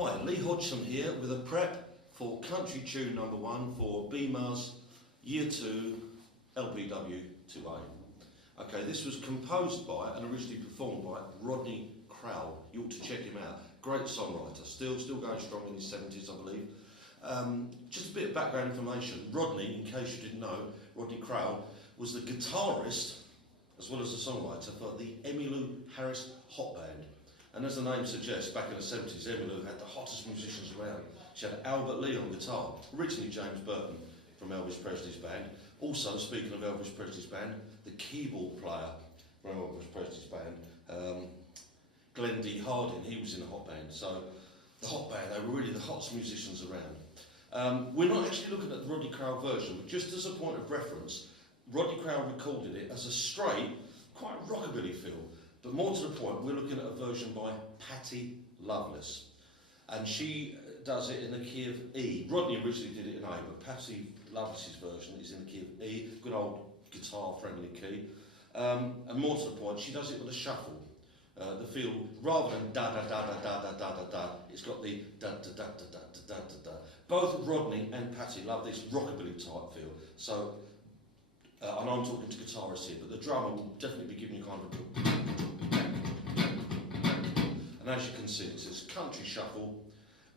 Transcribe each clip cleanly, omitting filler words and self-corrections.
Hi, Lee Hodgson here with a prep for Country Tune number 1 for BMA's Year 2 LPW 2A. Okay, this was composed by and originally performed by Rodney Crowell. You ought to check him out. Great songwriter, still going strong in his 70s, I believe. Just a bit of background information. Rodney, in case you didn't know, Rodney Crowell was the guitarist as well as the songwriter for the Emmylou Harris Hot Band. And as the name suggests, back in the 70s, Emmylou had the hottest musicians around. She had Albert Lee on guitar, originally James Burton from Elvis Presley's band. Also, speaking of Elvis Presley's band, the keyboard player from Elvis Presley's band, Glenn D. Harding, he was in the hot band. So the hot band, they were really the hottest musicians around. We're not actually looking at the Rodney Crowell version, but just as a point of reference, Rodney Crowell recorded it as a straight, quite rockabilly feel. But more to the point, we're looking at a version by Patty Loveless. And she does it in the key of E. Rodney originally did it in A, but Patty Loveless's version is in the key of E, good old guitar-friendly key. And more to the point, she does it with a shuffle. The feel, rather than da-da-da-da-da-da-da-da-da, it's got the da-da-da-da-da-da-da-da. Both Rodney and Patty love this rockabilly type feel. So, and I'm talking to guitarists here, but the drummer will definitely be giving you kind of a... And as you can see, it says country shuffle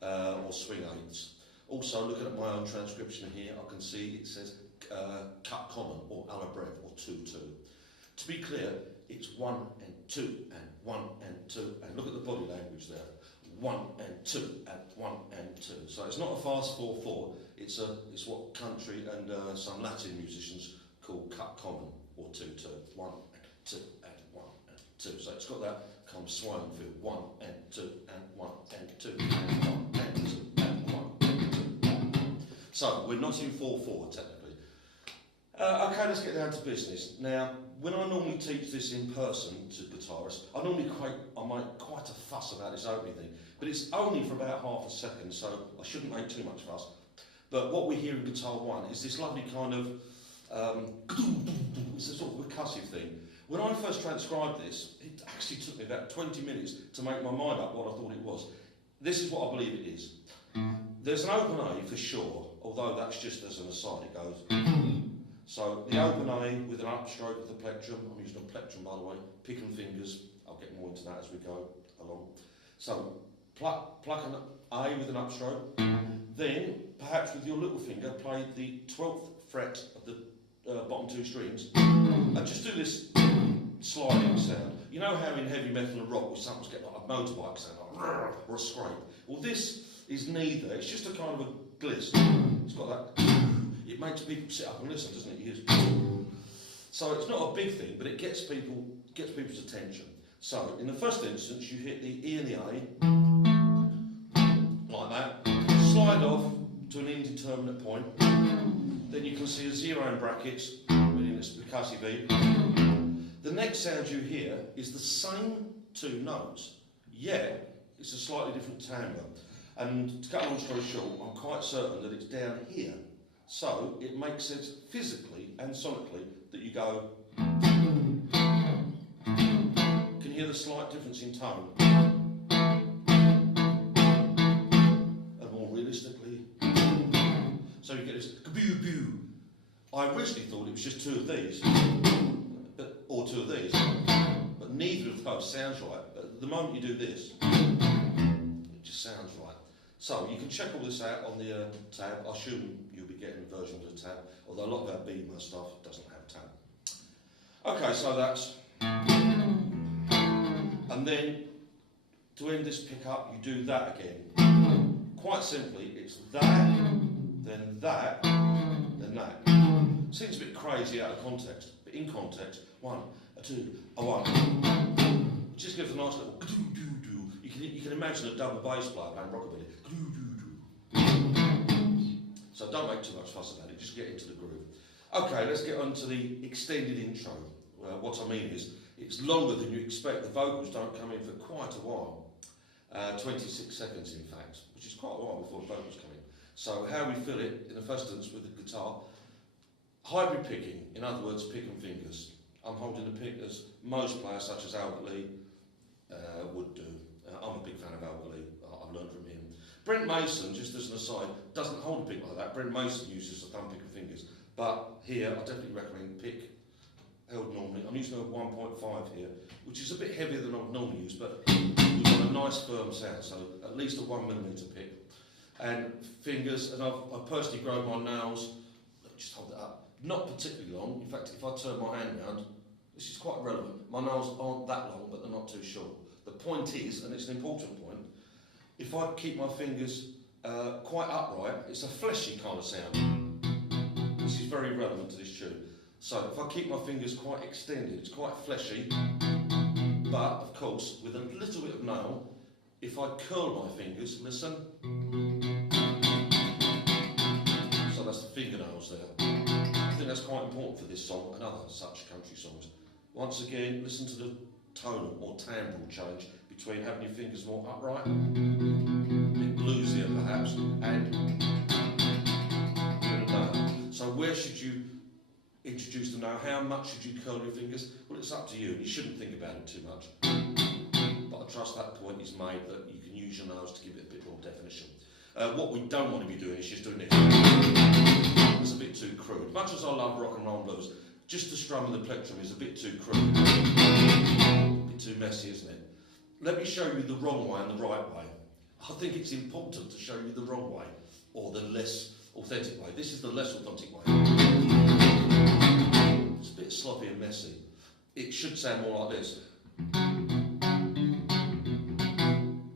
or swing eights. Also, looking at my own transcription here, I can see it says cut common or à la brève or 2-2. To be clear, it's 1 and 2 and 1 and 2, and look at the body language there. 1 and 2 and 1 and 2. So it's not a fast 4/4. It's what country and some Latin musicians call cut common or 2-2. 1 and 2 and 1 and 2. So it's got that kind of swing feel. 1 and 2 and 1 and 2 and 1 and 2 and 1 and 2. So we're not in 4/4 technically. Okay, let's get down to business. Now, when I normally teach this in person to guitarists, I make quite a fuss about this opening thing, but it's only for about half a second, so I shouldn't make too much fuss. But what we hear in Guitar 1 is this lovely kind of, it's a sort of percussive thing. When I first transcribed this, it actually took me about 20 minutes to make my mind up what I thought it was. This is what I believe it is. There's an open A for sure, although that's just as an aside, it goes. So the open A with an upstroke of the plectrum, I'm using a plectrum by the way, picking fingers, I'll get more into that as we go along. So pluck an A with an upstroke, then perhaps with your little finger play the 12th fret of the bottom 2 strings, and just do this sliding sound. You know how in heavy metal and rock something's get like a motorbike sound, like, or a scrape? Well, this is neither, it's just a kind of a gliss. It's got that. It makes people sit up and listen, doesn't it? So it's not a big thing, but it gets people's attention. So in the first instance, you hit the E and the A, like that, slide off to an indeterminate point, then you can see a 0 in brackets, meaning it's percussive E. The next sound you hear is the same 2 notes, yet it's a slightly different timbre. And to cut a long story short, I'm quite certain that it's down here. So it makes sense physically and sonically that you go. Can you hear the slight difference in tone? And more realistically. So you get this boo. I originally thought it was just 2 of these, or 2 of these, but neither of those sounds right. But the moment you do this, it just sounds right. So you can check all this out on the tab. I assume you'll be getting a version of the tab, although a lot of our BMA stuff doesn't have tab. Okay, so that's... And then, to end this pickup, you do that again. Quite simply, it's that, then that, then that. Seems a bit crazy out of context, but in context, 1, a 2, a 1. It just gives a nice little do-do-do. You can imagine a double bass player playing rockabilly. So don't make too much fuss about it, just get into the groove. Okay, let's get on to the extended intro. What I mean is, it's longer than you expect. The vocals don't come in for quite a while. 26 seconds in fact, which is quite a while before the vocals come in. So how we fill it, in the first instance with the guitar, hybrid picking, in other words, picking fingers. I'm holding the pick as most players such as Albert Lee would do. I'm a big fan of Albert Lee, I've learned from him. Brent Mason, just as an aside, doesn't hold a pick like that. Brent Mason uses a thumb pick and fingers. But here, I definitely recommend pick held normally. I'm using a 1.5 here, which is a bit heavier than I would normally use, but we've got a nice firm sound, so at least a 1mm pick. And fingers, and I've personally grown my nails, let me just hold it up, not particularly long. In fact, if I turn my hand round, this is quite relevant. My nails aren't that long, but they're not too short. The point is, and it's an important point, if I keep my fingers quite upright, it's a fleshy kind of sound. This is very relevant to this tune. So if I keep my fingers quite extended, it's quite fleshy, but of course, with a little bit of nail, if I curl my fingers, listen, so that's the fingernails there. I think that's quite important for this song and other such country songs. Once again, listen to the tonal or timbral change between having your fingers more upright, a bit bluesier perhaps, and a nail. So where should you introduce the nail? How much should you curl your fingers? Well, it's up to you. You shouldn't think about it too much. But I trust that point is made that you can use your nails to give it a bit more definition. What we don't want to be doing is just doing this. It's a bit too crude. Much as I love rock and roll blues, just the strum of the plectrum is a bit too crude. A bit too messy, isn't it? Let me show you the wrong way and the right way. I think it's important to show you the wrong way, or the less authentic way. This is the less authentic way. It's a bit sloppy and messy. It should sound more like this.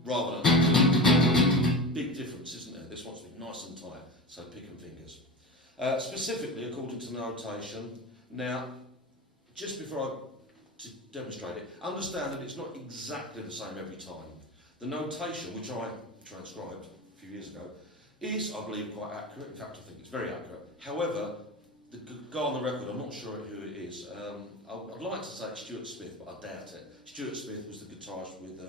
Rather than big difference, isn't there? This wants to be nice and tight, so pick and fingers. Specifically, according to the notation, now, just before I demonstrate it, understand that it's not exactly the same every time. The notation, which I transcribed a few years ago, is, I believe, quite accurate. In fact, I think it's very accurate. However, the guy on the record, I'm not sure who it is. I'd like to say it's Stuart Smith, but I doubt it. Stuart Smith was the guitarist with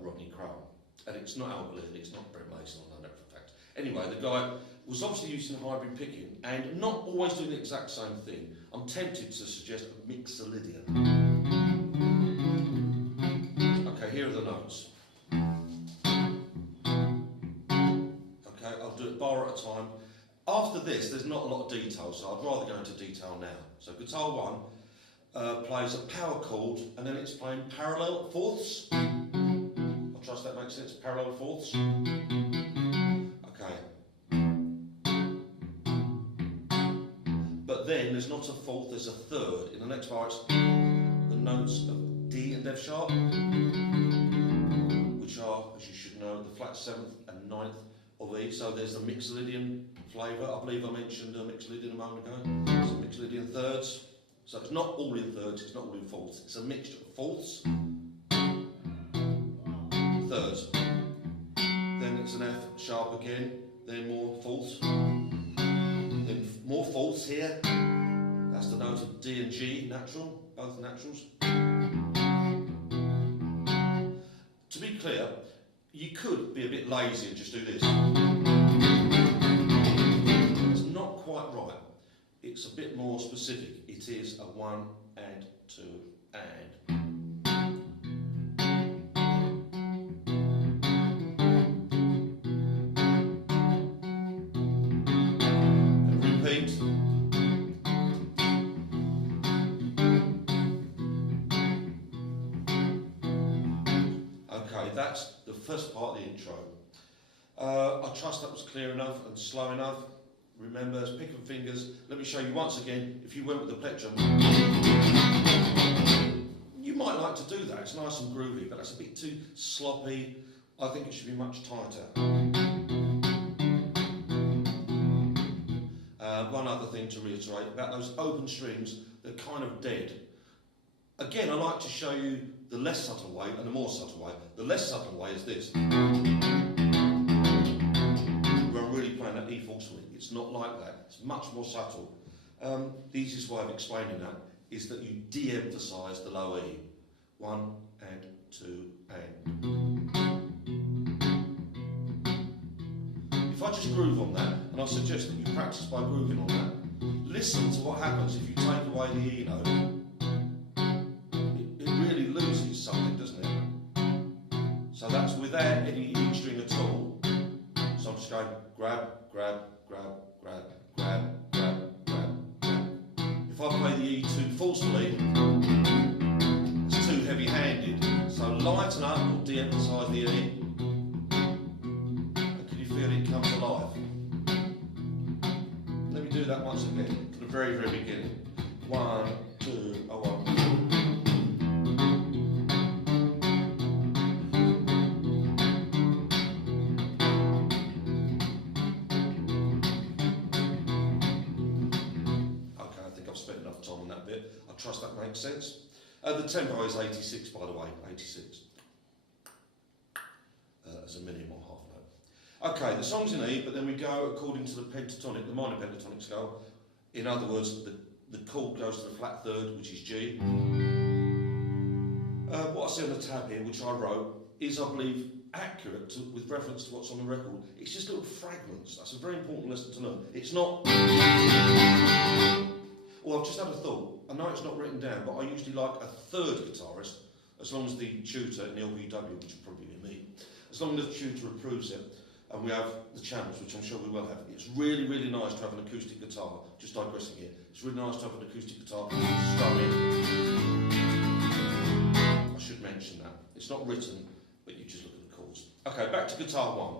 Rodney Crowell. And it's not Albert Lee, it's not Brent Mason, I know that for a fact. Anyway, the guy was obviously using hybrid picking and not always doing the exact same thing. I'm tempted to suggest a mixolydian. Okay, here are the notes. Okay, I'll do it bar at a time. After this, there's not a lot of detail, so I'd rather go into detail now. So guitar 1 plays a power chord, and then it's playing parallel fourths. I trust that makes sense, parallel fourths. Okay. But then there's not a fourth, there's a third. In the next bar, it's the notes of D and F sharp, which are, as you should know, the flat 7th and 9th of E. So there's the mixolydian flavour. I believe I mentioned mixolydian a moment ago. So mixolydian thirds. So it's not all in thirds, it's not all in fourths. It's a mixture of fourths, thirds. Then it's an F sharp again, then more fourths. Then more fourths here. That's the note of D and G, natural, both naturals. To be clear, you could be a bit lazy and just do this. It's not quite right. It's a bit more specific. It is a 1 and 2 and. And repeat. Okay, that's the first part of the intro. I trust that was clear enough and slow enough. Remember, it's pick and fingers. Let me show you once again, if you went with the plectrum, you might like to do that. It's nice and groovy, but that's a bit too sloppy. I think it should be much tighter. One other thing to reiterate about those open strings, they're kind of dead. Again, I like to show you the less subtle way and the more subtle way. The less subtle way is this. Where I'm really playing that E full swing. It's not like that. It's much more subtle. The easiest way of explaining that is that you de-emphasise the low E. 1 and 2 and. If I just groove on that, and I suggest that you practice by grooving on that, listen to what happens if you take away the E note. It really loses something, doesn't it? So that's without any E string at all. going grab, grab, grab, grab, grab, grab, grab, grab. If I play the E too forcefully, it's too heavy-handed. So lighten up or de-emphasise the E. And can you feel it comes alive? Let me do that once again, from the very, very beginning. 1, 2, 1, 2. I trust that makes sense. The tempo is 86, by the way, 86. As a minimum or half note. Okay, the song's in E, but then we go according to the pentatonic, the minor pentatonic scale. In other words, the chord goes to the flat third, which is G. What I see on the tab here, which I wrote, is, I believe, accurate with reference to what's on the record. It's just little fragments. That's a very important lesson to learn. It's not... Well, I've just had a thought. I know it's not written down, but I usually like a third guitarist, as long as the tutor in the LBW, which will probably be me, as long as the tutor approves it, and we have the channels, which I'm sure we will have. It's really, really nice to have an acoustic guitar, just digressing here. It's really nice to have an acoustic guitar strumming. I should mention that. It's not written, but you just look at the chords. Okay, back to guitar 1.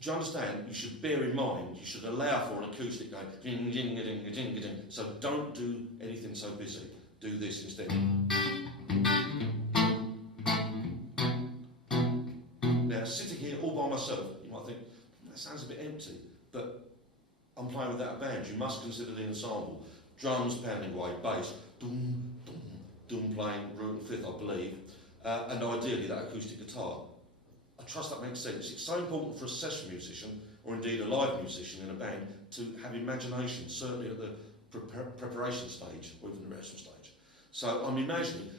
Do you understand? You should bear in mind, you should allow for an acoustic going ding, ding, ding, ding, ding. So don't do anything so busy. Do this instead. Now, sitting here all by myself, you might think, that sounds a bit empty, but I'm playing without a band. You must consider the ensemble. Drums pounding away, bass, dum, dum, dum, playing root and fifth, I believe, and ideally that acoustic guitar. I trust that makes sense. It's so important for a session musician, or indeed a live musician in a band, to have imagination, certainly at the preparation stage, or even the rehearsal stage. So I'm imagining,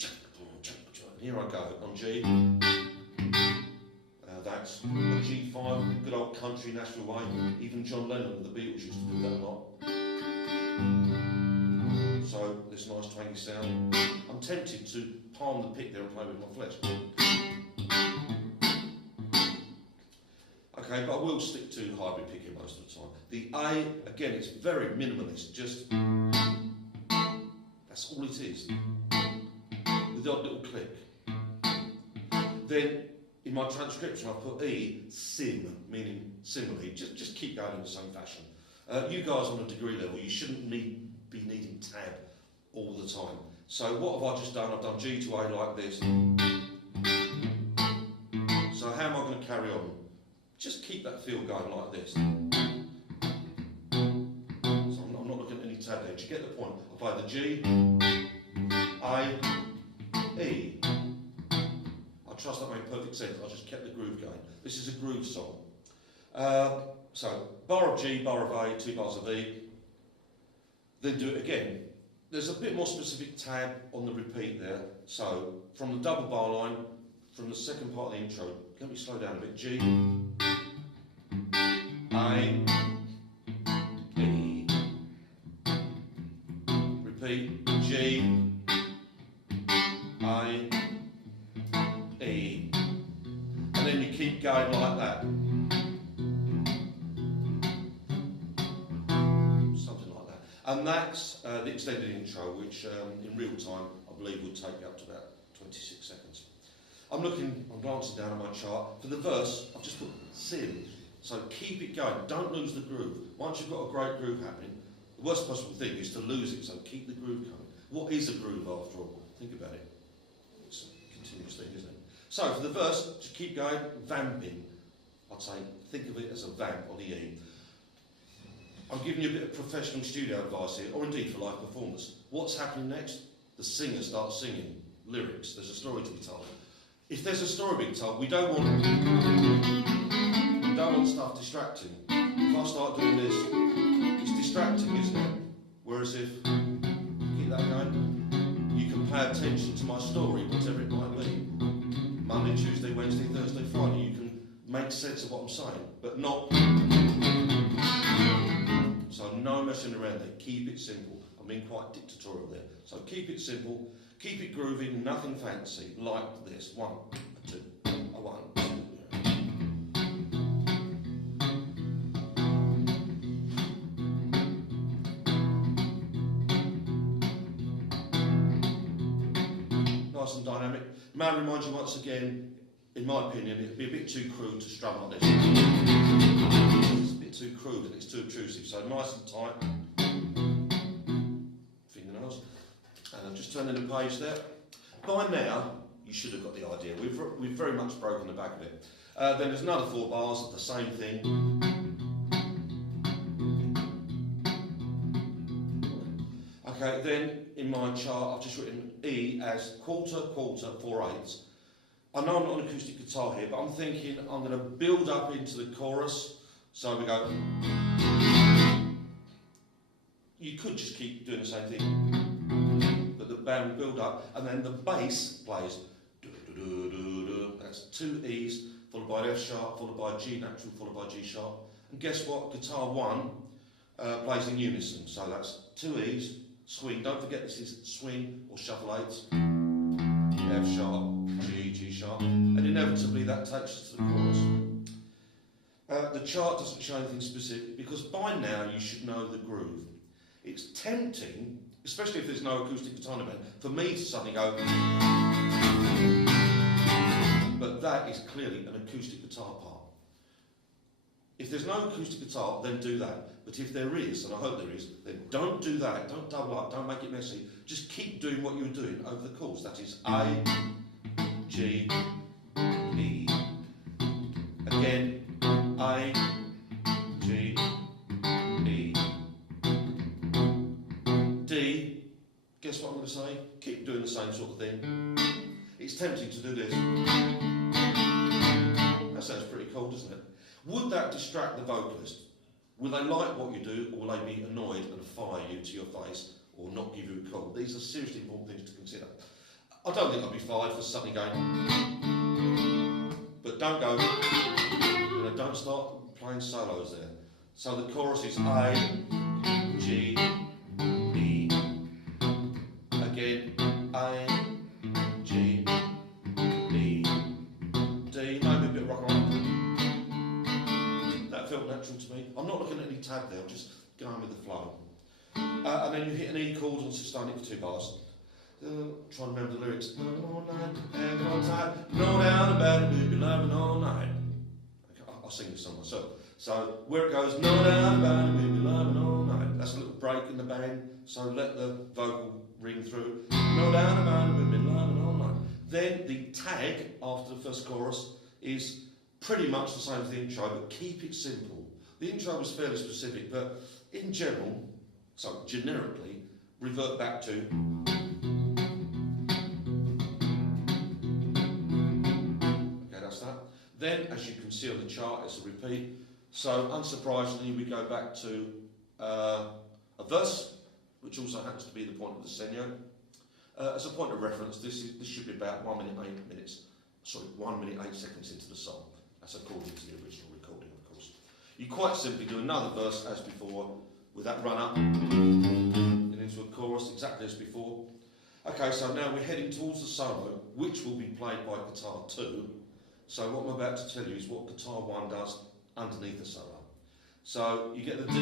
and here I go, on G. That's a G5, good old country Nashville way. Even John Lennon and the Beatles used to do that a lot. So, this nice twangy sound. I'm tempted to palm the pick there and play with my flesh. Okay, but I will stick to hybrid picking most of the time. The A, again, it's very minimalist, just... That's all it is. With the odd little click. Then, in my transcription, I've put E, sim, meaning similarly. Just keep going in the same fashion. You guys on a degree level, you shouldn't be needing tab all the time. So what have I just done? I've done G to A like this. So how am I going to carry on? Just keep that feel going like this. So I'm not looking at any tab there. Do you get the point? I play the G, A, E. I trust that made perfect sense. I just kept the groove going. This is a groove song. So bar of G, bar of A, 2 bars of E. Then do it again. There's a bit more specific tab on the repeat there. So from the double bar line, from the second part of the intro, let me slow down a bit. G, A, E. Repeat. G, A, E. And then you keep going like that. Something like that. And that's the extended intro, which in real time I believe would take up to about 26 seconds. I'm glancing down at my chart. For the verse, I've just put sim. So keep it going, don't lose the groove. Once you've got a great groove happening, the worst possible thing is to lose it, so keep the groove going. What is a groove after all? Think about it. It's a continuous thing, isn't it? So for the verse, just keep going, vamping. I'd say, think of it as a vamp on the E. I'm giving you a bit of professional studio advice here, or indeed for live performance. What's happening next? The singer starts singing lyrics. There's a story to be told. If there's a story being told, we don't want stuff distracting. If I start doing this, it's distracting, isn't it? Whereas if keep that going, you can pay attention to my story, whatever it might be. Monday, Tuesday, Wednesday, Thursday, Friday. You can make sense of what I'm saying, but not. So no messing around there. Keep it simple. I'm being quite dictatorial there. So keep it simple. Keep it groovy. Nothing fancy. Like this. 1, 2, 1, 2. nice and dynamic. May I remind you once again, in my opinion, it'd be a bit too crude to strum like this. It's a bit too crude and it's too obtrusive, so nice and tight. Fingernails. And I've just turned in the page there. By now, you should have got the idea. We've very much broken the back of it. Then there's another 4 bars of the same thing. Okay, then in my chart I've just written E as quarter, quarter, 4/8. I know I'm not on acoustic guitar here, but I'm thinking I'm going to build up into the chorus. So we go. You could just keep doing the same thing, but the band will build up, and then the bass plays. That's 2 E's followed by F sharp, followed by G natural, followed by G sharp. And guess what? Guitar 1 plays in unison. So that's 2 E's. Swing, don't forget this is swing or shuffle 8s, F sharp, G, G sharp, and inevitably that takes us to the chorus. The chart doesn't show anything specific because by now you should know the groove. It's tempting, especially if there's no acoustic guitar in the band, for me to suddenly go, but that is clearly an acoustic guitar part. If there's no acoustic guitar, then do that. But if there is, and I hope there is, then don't do that. Don't double up. Don't make it messy. Just keep doing what you're doing over the chords. That is A, G, E. Again, A, G, E. D. Guess what I'm going to say? Keep doing the same sort of thing. It's tempting to do this. That sounds pretty cool, doesn't it? Would that distract the vocalist? Will they like what you do, or will they be annoyed and fire you to your face, or not give you a call? These are seriously important things to consider. I don't think I'd be fired for suddenly going, but don't go, don't start playing solos there. So the chorus is A, G, E. Again, A, G, E, D. Maybe a bit of rock and roll. That felt natural to me. I'm not looking at any tab there, I'm just going with the flow. And then you hit an E chord and sustain it for 2 bars. Try and remember the lyrics. Lovin' all night, hanging on tight, no doubt about it, we'll be loving all night. Okay, I'll sing this song myself. So where it goes, no doubt about it, we'll be loving all night. That's a little break in the band, so let the vocal ring through. No doubt about it, we'll be loving all night. Then the tag after the first chorus is pretty much the same as the intro, but keep it simple. The intro was fairly specific, but in general, so generically, revert back to. Okay, that's that. Then, as you can see on the chart, it's a repeat. So, unsurprisingly, we go back to a verse, which also happens to be the point of the segno. As a point of reference, this should be about 1 minute 8 minutes. Sorry, 1 minute 8 seconds into the song. That's according to the original recording, of course. You quite simply do another verse as before, with that run up and into a chorus exactly as before. Okay, so now we're heading towards the solo, which will be played by guitar 2. So what I'm about to tell you is what guitar 1 does underneath the solo. So you get the D,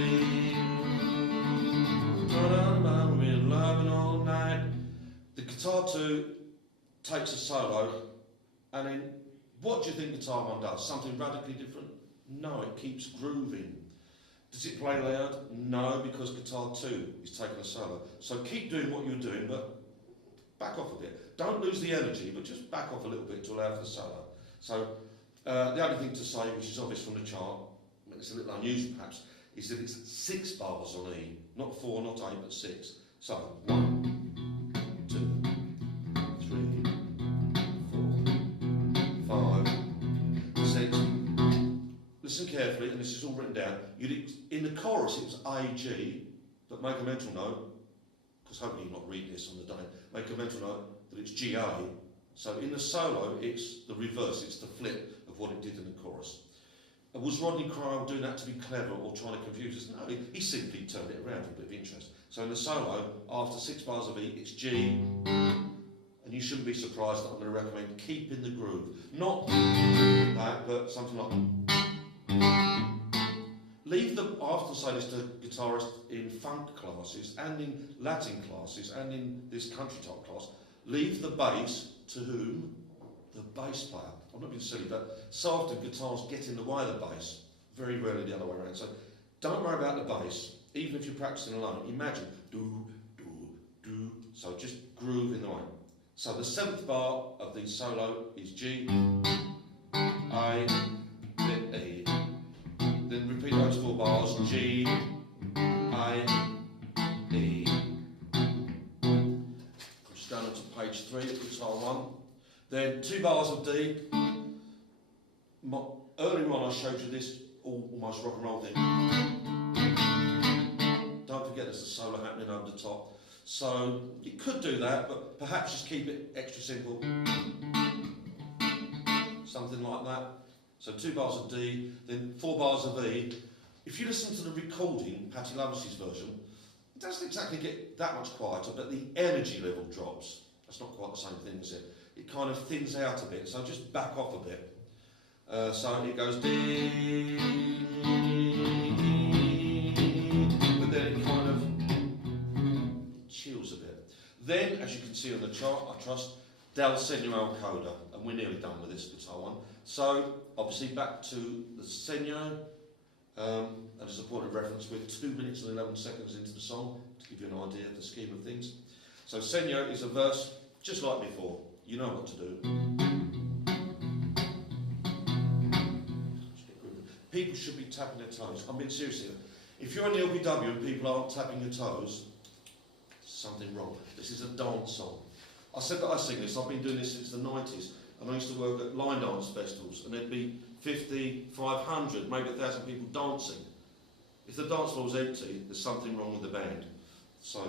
we're loving all night. The guitar 2 takes a solo, and then what do you think guitar 1 does? Something radically different? No, it keeps grooving. Does it play loud? No, because guitar 2 is taking a solo. So keep doing what you're doing, but back off a bit. Don't lose the energy, but just back off a little bit to allow for the solo. So the only thing to say, which is obvious from the chart, it's a little unusual perhaps, is that it's 6 bars on E, not 4, not 8, but 6. So 1, 2, 3, 4, 5, 6. Listen carefully, and this is all written down. In the chorus it was A, G, but make a mental note, because hopefully you're not reading this on the day, make a mental note that it's G, A. So in the solo, it's the reverse, it's the flip of what it did in the chorus. Was Rodney Cryle doing that to be clever or trying to confuse us? No, he simply turned it around for a bit of interest. So in the solo, after 6 bars of E, it's G, and you shouldn't be surprised that I'm going to recommend keeping the groove. Not that, but something like... Leave the, I often say this to guitarists in funk classes and in Latin classes and in this country type class, leave the bass to whom? The bass player. I'm not being silly, but so often guitars get in the way of the bass. Very rarely the other way around. So don't worry about the bass, even if you're practicing alone. Imagine do, do, do. So just groove in the way. So the 7th bar of the solo is G, A, then E. Then repeat those 4 bars, G, A, E. I'm just going on to page 3 of guitar 1. Then 2 bars of D. Earlier on I showed you this almost rock and roll thing. Don't forget there's a solo happening over the top. So you could do that, but perhaps just keep it extra simple. Something like that. So 2 bars of D, then 4 bars of E. If you listen to the recording, Patty Loveless's version, it doesn't exactly get that much quieter, but the energy level drops. That's not quite the same thing, is it? It kind of thins out a bit, so just back off a bit. So it goes D, but then it kind of chills a bit. Then, as you can see on the chart, I trust, Del Segno coda, and we're nearly done with this guitar one. So, obviously back to the Segno, and as a point of reference, we're 2 minutes and 11 seconds into the song, to give you an idea of the scheme of things. So Segno is a verse, just like before. You know what to do. People should be tapping their toes. I'm being serious here. If you're on the LBW and people aren't tapping your toes, something wrong. This is a dance song. I said that I sing this. I've been doing this since the 90s, and I used to work at line dance festivals, and there'd be 50, 500, maybe 1,000 people dancing. If the dance floor was empty, there's something wrong with the band. So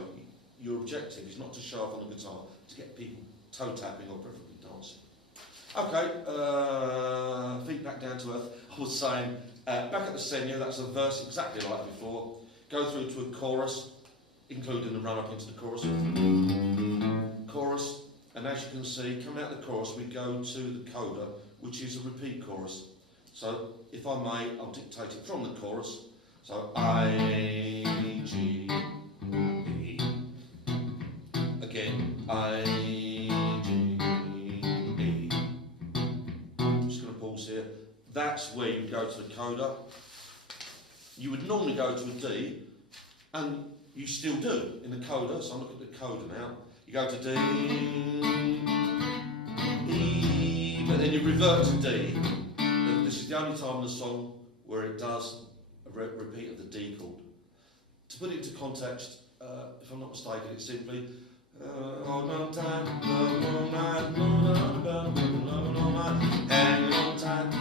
your objective is not to show off on the guitar, to get people toe tapping or preferably dancing. Okay, feet back down to earth. I was saying, back at the Segno, that's a verse exactly like before. Go through to a chorus, including the run up into the chorus. Chorus, and as you can see, coming out of the chorus, we go to the coda, which is a repeat chorus. So, if I may, I'll dictate it from the chorus. So, I, G, E. Again, I, G, E. I'm just going to pause here. That's where you go to the coda. You would normally go to a D, and you still do in the coda. So I'm looking at the coda now. You go to D, E, but then you revert to D. This is the only time in the song where it does a repeat of the D chord. To put it into context, if I'm not mistaken, it's simply hold on tight, love all night, love all night, hang on tight,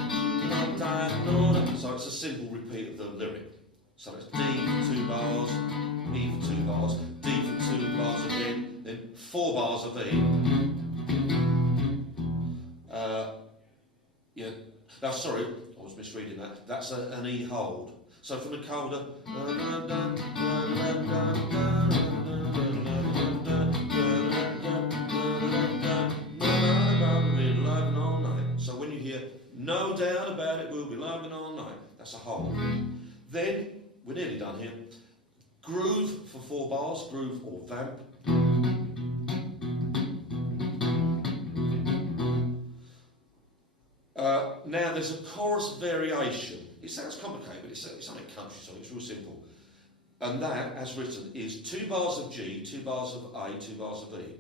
so it's a simple repeat of the lyric. So it's D for 2 bars, E for 2 bars, D for 2 bars again, then 4 bars of E. Yeah. Now, sorry, I was misreading that. That's an E hold. So from the coda. So when you hear no doubt about it, we'll be loving all night, that's a hold. Then we're nearly done here. Groove for 4 bars, groove or vamp. Now there's a chorus variation. It sounds complicated, but it's only a country song, it's real simple. And that, as written, is 2 bars of G, 2 bars of A, 2 bars of E.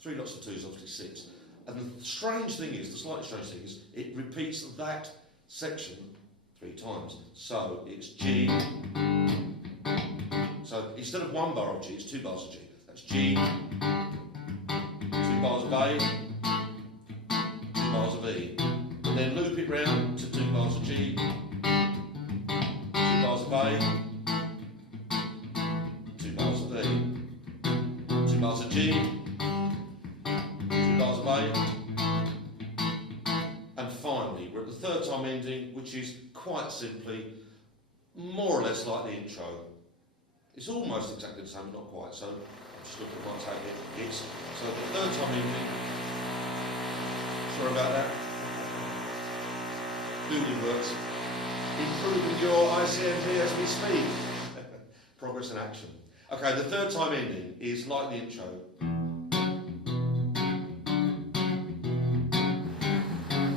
3 lots of 2s, obviously 6. And the strange thing is, the slightly strange thing is, it repeats that section 3 times. So it's G. So instead of 1 bar of G, it's 2 bars of G. That's G, 2 bars of A, 2 bars of E. And then loop it round to 2 bars of G, 2 bars of A, 2 bars of E, 2 bars of G, 2 bars of A, and finally we're at the 3rd time ending, which is quite simply more or less like the intro. It's almost exactly the same, but not quite, so I'm just looking at my tag here. It's, so the 3rd time ending, sorry about that, building works, improving your ICMP as we speak. Progress in action. Okay, the 3rd time ending is like the intro.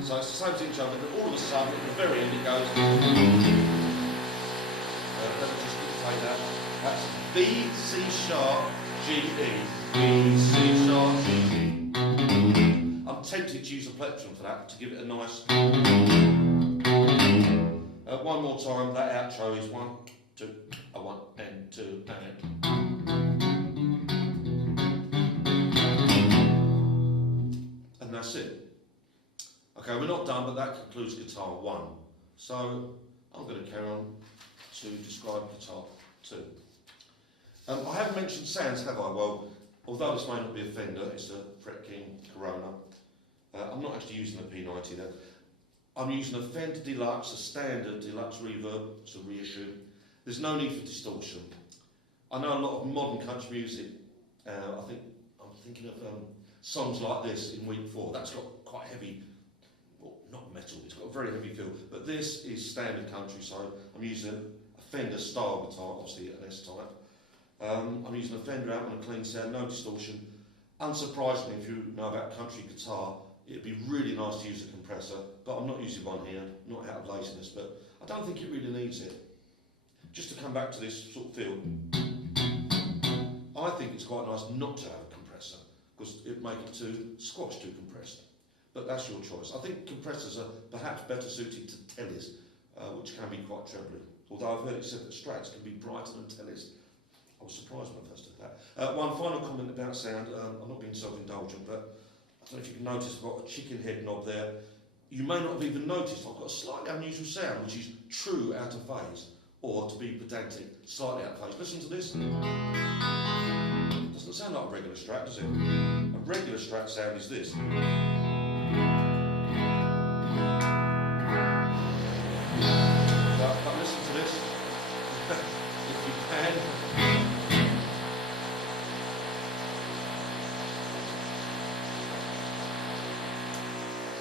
So it's the same thing, but all of a sudden, at the very end, it goes. Let me just play that. That's B, C sharp, G, E. B, C sharp, G, E. I'm tempted to use a plectrum for that to give it a nice. One more time, that outro is 1, 2, 1 and 2 and. And that's it. Okay, we're not done, but that concludes guitar 1. So I'm going to carry on to describe guitar 2. I haven't mentioned sounds, have I? Well, although this may not be a Fender, it's a Fret King Corona. I'm not actually using a P90 there. I'm using a Fender Deluxe, a standard Deluxe reverb, it's a reissue. There's no need for distortion. I know a lot of modern country music. I'm thinking of songs like this in week 4. That's got quite heavy, well, not metal, it's got a very heavy feel. But this is standard country, so I'm using a Fender style guitar, obviously an S-type. I'm using a Fender out on a clean sound, no distortion. Unsurprisingly, if you know about country guitar, it'd be really nice to use a compressor, but I'm not using one here, not out of laziness, but I don't think it really needs it. Just to come back to this sort of feel, I think it's quite nice not to have a compressor, because it'd make it too squash, too compressed. But that's your choice. I think compressors are perhaps better suited to tellies, which can be quite trebly. Although I've heard it said that Strats can be brighter than tellies. I was surprised when I first did that. One final comment about sound. I'm not being self-indulgent, but I don't know if you can notice I've got a chicken head knob there. You may not have even noticed I've got a slightly unusual sound, which is true out of phase, or to be pedantic, slightly out of phase. Listen to this. Doesn't sound like a regular Strat, does it? A regular Strat sound is this. But listen to this. If you can.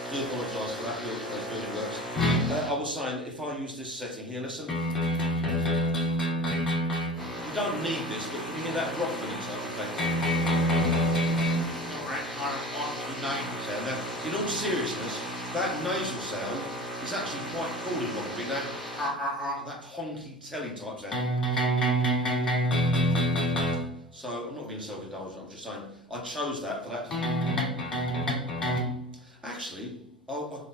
I do apologise for that, it really works. I was saying, if I use this setting here, listen. You don't need this, but can you hear that rockabilly type effect? Now, in all seriousness, that nasal sound is actually quite cool in rockabilly. That honky telly type sound. So I'm not being self-indulgent, I'm just saying I chose that for that. Actually,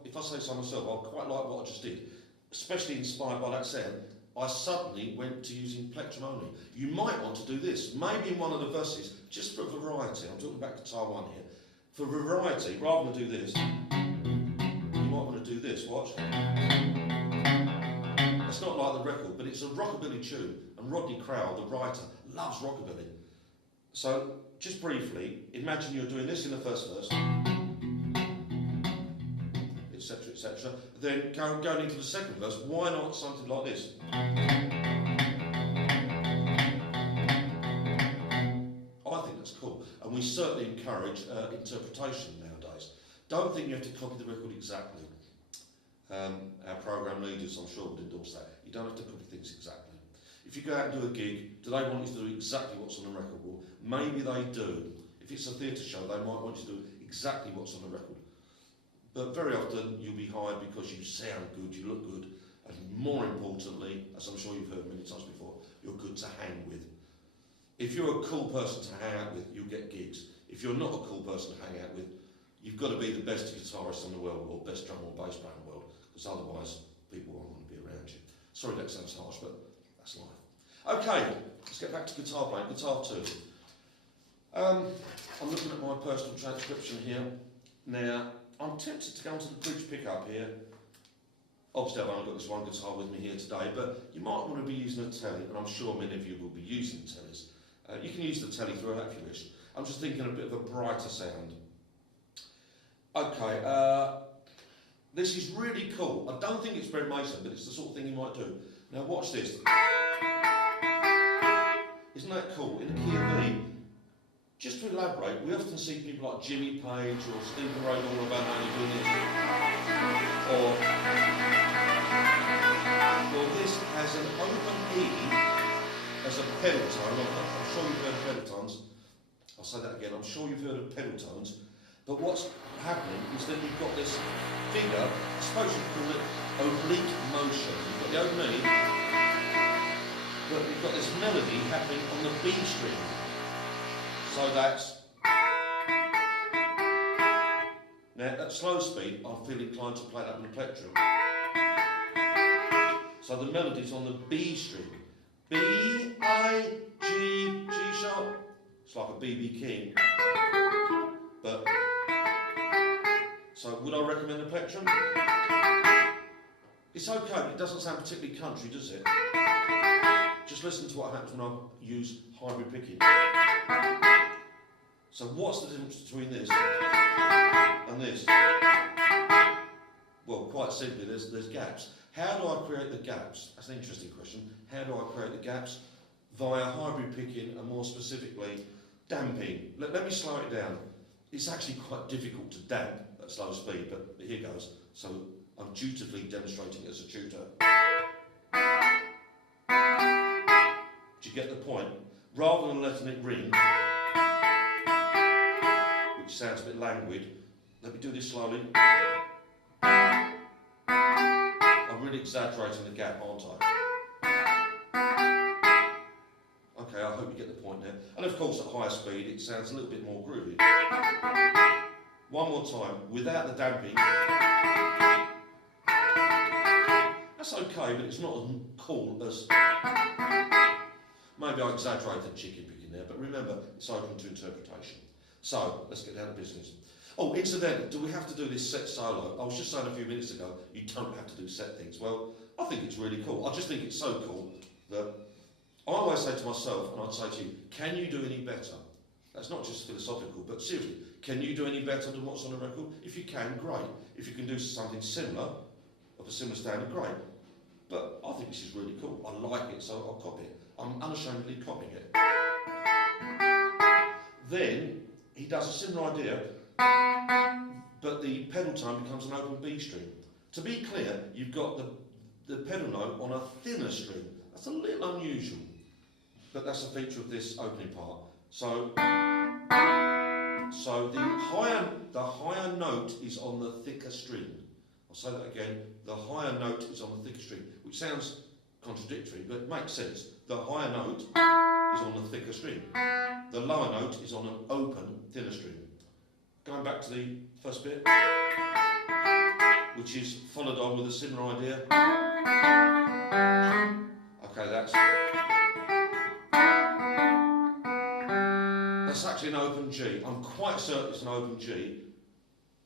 if I say so myself, I quite like what I just did, especially inspired by that sound. I suddenly went to using plectrum only. You might want to do this, maybe in one of the verses, just for variety. I'm talking about guitar 1 here. For variety, rather than do this, you might want to do this. Watch. It's not like the record, but it's a rockabilly tune, and Rodney Crowell, the writer, loves rockabilly. So, just briefly, imagine you're doing this in the first verse, etc., etc. Then going into the second verse, why not something like this? I think that's cool, and we certainly encourage interpretation nowadays. Don't think you have to copy the record exactly. Our program leaders, I'm sure, would endorse that. You don't have to copy things exactly. If you go out and do a gig, do they want you to do exactly what's on the record? Well, maybe they do. If it's a theatre show, they might want you to do exactly what's on the record. But very often you'll be hired because you sound good, you look good, and more importantly, as I'm sure you've heard many times before, you're good to hang with. If you're a cool person to hang out with, you'll get gigs. If you're not a cool person to hang out with, you've got to be the best guitarist in the world, or best drummer or bass player in the world, because otherwise people won't want to be around you. Sorry that sounds harsh, but that's life. Okay, let's get back to guitar playing, guitar 2. I'm looking at my personal transcription here. Now, I'm tempted to go onto the bridge pickup here. Obviously I've only got this one guitar with me here today, but you might want to be using a telly, and I'm sure many of you will be using tellies. You can use the telly throughout if you wish. I'm just thinking a bit of a brighter sound. Okay, this is really cool. I don't think it's Brent Mason, but it's the sort of thing you might do. Now watch this. Isn't that cool? In the key of B. Just to elaborate, we often see people like Jimmy Page or Stephen Ray Vaughan about only doing this. Or this has an open E as a pedal tone. I'm sure you've heard of pedal tones. I'll say that again. I'm sure you've heard of pedal tones. But what's happening is then you've got this figure, I suppose you call it oblique motion. You've got the open E, but you've got this melody happening on the B string. So that's... Now at slow speed, I feel inclined to play that on the plectrum. So the melody's on the B string. B, I, G, G sharp. It's like a BB King. But, so would I recommend the plectrum? It's okay, but it doesn't sound particularly country, does it? Just listen to what happens when I use hybrid picking. So what's the difference between this and this? Well, quite simply, there's gaps. How do I create the gaps? That's an interesting question. How do I create the gaps? Via hybrid picking and more specifically, damping. Let me slow it down. It's actually quite difficult to damp at slow speed, but here goes. So I'm dutifully demonstrating it as a tutor. Do you get the point? Rather than letting it ring, which sounds a bit languid, let me do this slowly. I'm really exaggerating the gap, aren't I? Okay, I hope you get the point there. And of course, at higher speed, it sounds a little bit more groovy. One more time, without the damping. That's okay, but it's not as cool as... Maybe I exaggerated chicken picking there, but remember, it's open to interpretation. So, let's get down to business. Oh, incidentally, do we have to do this set solo? I was just saying a few minutes ago, you don't have to do set things. Well, I think it's really cool. I just think it's so cool that I always say to myself, and I'd say to you, can you do any better? That's not just philosophical, but seriously, can you do any better than what's on the record? If you can, great. If you can do something similar, of a similar standard, great. But I think this is really cool. I like it, so I'll copy it. I'm unashamedly copying it. Then, he does a similar idea, but the pedal tone becomes an open B string. To be clear, you've got the pedal note on a thinner string. That's a little unusual, but that's a feature of this opening part. So the higher note is on the thicker string. I'll say that again. The higher note is on the thicker string, which sounds contradictory, but it makes sense. The higher note is on the thicker string. The lower note is on an open, thinner string. Going back to the first bit, which is followed on with a similar idea. Okay, that's actually an open G. I'm quite certain it's an open G.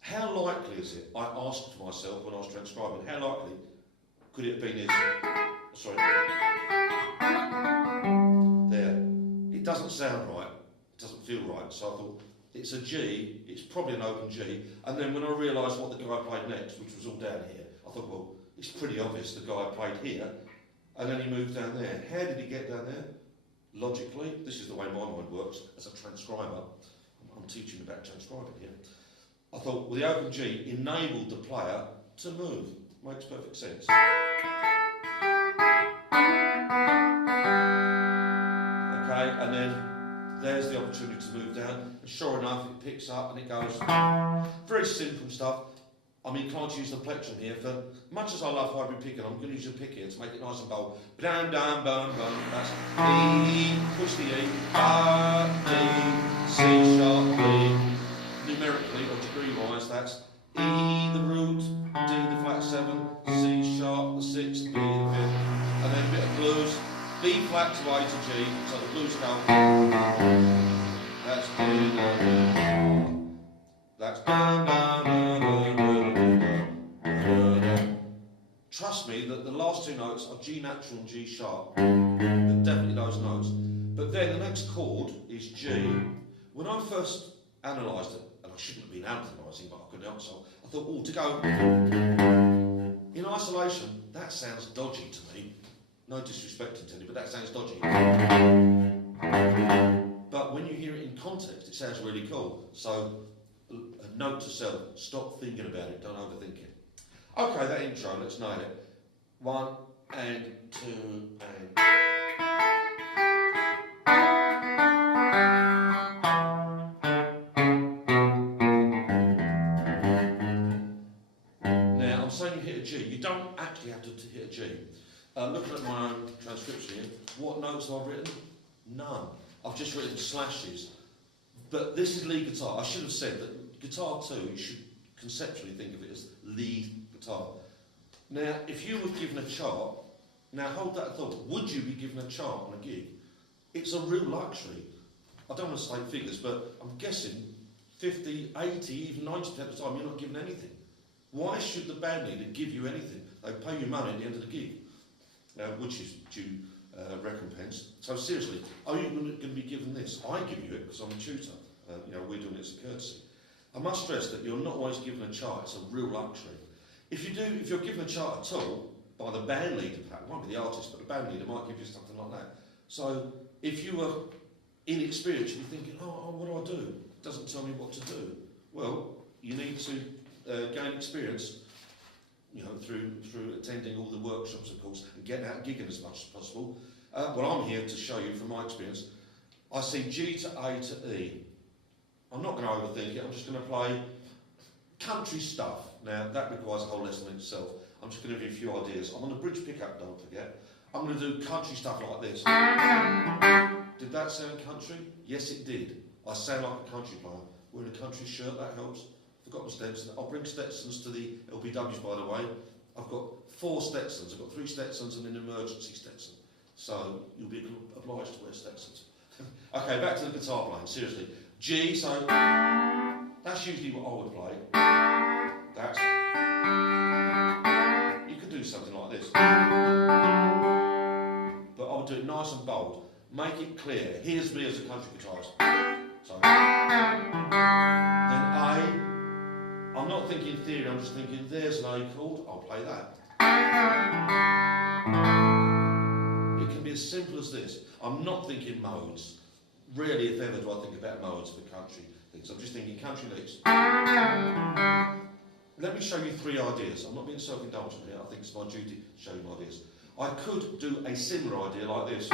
How likely is it? I asked myself when I was transcribing, how likely could it have been this? Sorry. There. It doesn't sound right. It doesn't feel right. So I thought, it's a G, it's probably an open G. And then when I realised what the guy played next, which was all down here, I thought, well, it's pretty obvious the guy played here. And then he moved down there. How did he get down there? Logically, this is the way my mind works as a transcriber. I'm teaching about transcribing here. I thought, well, the open G enabled the player to move. Makes perfect sense. Okay, and then there's the opportunity to move down. And sure enough, it picks up and it goes. Very simple stuff. I'm inclined to use the plectrum here for, much as I love hybrid picking, I'm going to use a pick here to make it nice and bold. Down, down, bum, bum. That's E, push the E, D, C sharp, B. Numerically or degree-wise, that's E the root, D the flat 7, C sharp the 6, B the 5th, and then a bit of blues, B flat to A to G, so the blues go. That's D, that's Trust me that the last two notes are G natural and G sharp. They're definitely those notes. But then the next chord is G. When I first analysed it, and I shouldn't have been analysing, but I couldn't help myself, I thought, oh, to go in isolation, that sounds dodgy to me. No disrespect intended, but that sounds dodgy. But when you hear it in context, it sounds really cool. So, a note to self, stop thinking about it, don't overthink it. Okay, that intro, let's nail it. 1 and 2 and... G. You don't actually have to hit a G. Looking at my own transcription here, what notes have I written? None. I've just written slashes. But this is lead guitar. I should have said that guitar 2, you should conceptually think of it as lead guitar. Now, if you were given a chart, now hold that thought, would you be given a chart on a gig? It's a real luxury. I don't want to state figures, but I'm guessing 50, 80, even 90% of the time you're not given anything. Why should the band leader give you anything? They pay you money at the end of the gig, which is due recompense. So seriously, are you going to be given this? I give you it because I'm a tutor. We're doing it as a courtesy. I must stress that you're not always given a chart. It's a real luxury. If you're given a chart at all by the band leader, it won't be the artist, but the band leader might give you something like that. So if you were inexperienced, you'd be thinking, oh, what do I do? It doesn't tell me what to do. Well, you need to gain experience, through attending all the workshops, of course, and getting out and gigging as much as possible. Well, I'm here to show you from my experience. I see G to A to E. I'm not going to overthink it. I'm just going to play country stuff. Now, that requires a whole lesson in itself. I'm just going to give you a few ideas. I'm on the bridge pickup, don't forget. I'm going to do country stuff like this. Did that sound country? Yes, it did. I sound like a country player. Wearing a country shirt, that helps. Forgot my Stetson. I'll bring Stetsons to the LPWs, by the way. I've got 4 Stetsons. I've got 3 Stetsons and an emergency Stetson. So you'll be obliged to wear Stetsons. Okay, back to the guitar playing, seriously. G, so that's usually what I would play. That's, you could do something like this. But I would do it nice and bold. Make it clear. Here's me as a country guitarist. So, then A, I'm not thinking theory, I'm just thinking there's an A chord, I'll play that. It can be as simple as this. I'm not thinking modes. Rarely, if ever, do I think about modes for country things. I'm just thinking country licks. Let me show you 3 ideas. I'm not being self-indulgent here. I think it's my duty to show you my ideas. I could do a similar idea like this.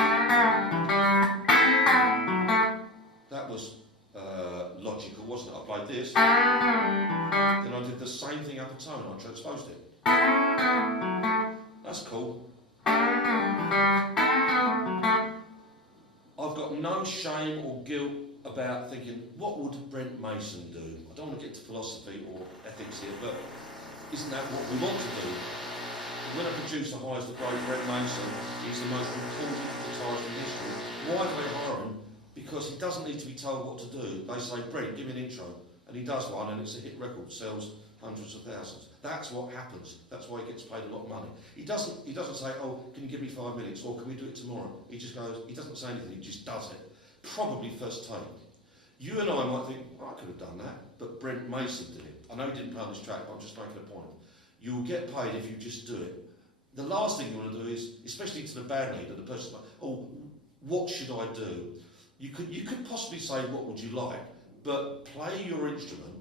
That was logical, wasn't it? I played this. Then I did the same thing up a tone. I transposed it. That's cool. I've got no shame or guilt about thinking, what would Brent Mason do? I don't want to get to philosophy or ethics here, but isn't that what we want to do? When a producer hires the great Brent Mason, he's the most important guitarist in history. Why do they hire him? Because he doesn't need to be told what to do. They say, Brent, give me an intro. And he does one, and it's a hit record, sells hundreds of thousands. That's what happens. That's why he gets paid a lot of money. He doesn't say, oh, can you give me 5 minutes, or can we do it tomorrow? He just goes, he doesn't say anything, he just does it. Probably first take. You and I might think, oh, I could have done that, but Brent Mason did it. I know he didn't play on this track, but I'm just making a point. You'll get paid if you just do it. The last thing you want to do is, especially to the band leader, the person like, oh, what should I do? You could possibly say, what would you like? But play your instrument.